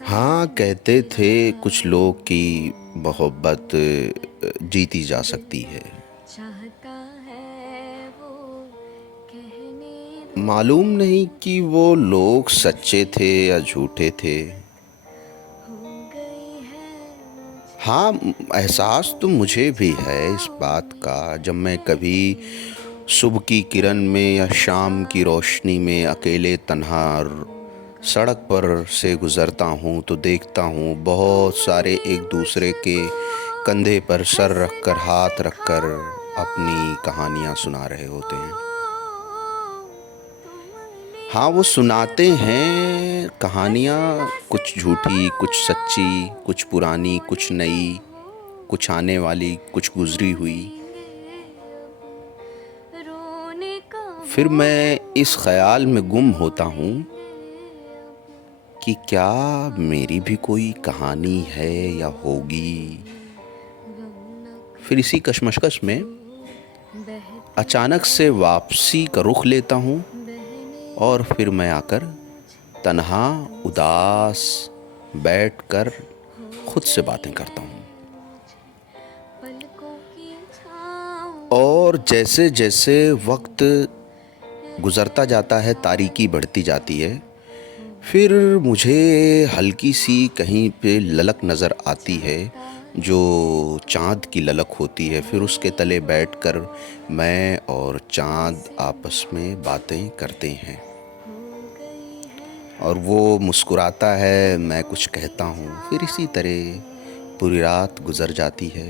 हाँ, कहते थे कुछ लोग कि मोहब्बत जीती जा सकती है। चाहता है वो कहने मालूम दो नहीं कि वो लोग सच्चे थे या झूठे थे। हो गई है मुझे हाँ, एहसास तो मुझे भी है इस बात बेसुरानी का, जब मैं कभी मेरी सुबह की किरण में या शाम की रोशनी में सारी अकेले तन्हा होगा सड़क पर से गुज़रता हूँ तो देखता हूँ बहुत सारे तुमने एक दूसरे के मुझको कंधे पर सर रखकर हंसना हाथ रखकर सिखाया अपनी कहानियाँ सुना रहे ओ होते हैं। तुमने हाँ, वो सुनाते मुझको हैं कहानियाँ, हंसना कुछ झूठी, कुछ सिखाया सच्ची, कुछ पुरानी, रोने कुछ कब नई, कुछ आने होगा वाली, कुछ गुज़री हुई। रोएंगे अब रोने कब फिर मैं इस होगा ख़्याल में गुम होता हूँ रोएंगे अब कि क्या मेरी भी कोई आंसू कहानी है या होगी? कभी गम न फिर इसी कशमकश में करो बहती अचानक से वापसी का रुख लेता हूँ बहने और फिर दो मैं आकर मुझे तन्हा, तुमसे उदास बैठकर हो खुद से चुकी बातें है करता हूँ। मुझे पलकों की छाँव और जैसे-जैसे वक़्त गुज़रता जाता है, तारीकी एहसास बढ़ती जाती है, हो फिर मुझे गया हल्की-सी कहीं पे ललक नज़र आती है, चाहता जो है चाँद की ललक होती है। फिर उसके कहने तले दो बैठकर मैं और चाँद तुमसे आपस में बातें करते हैं। हो गई है और वो मुस्कुराता है, मैं पलकों कुछ की कहता हूँ, फिर इसी छाँव तरह में पूरी रात गुज़र जाती है।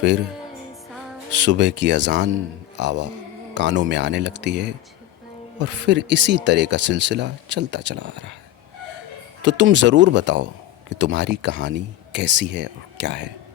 फिर एहसास सुबह की अज़ान आवा हो कानों में आने गया लगती है मुझ और पर फिर इसी तरह का सिलसिला चलता चला आ रहा है। तो तुम ज़रूर बताओ कि तुम्हारी कहानी कैसी है और क्या है?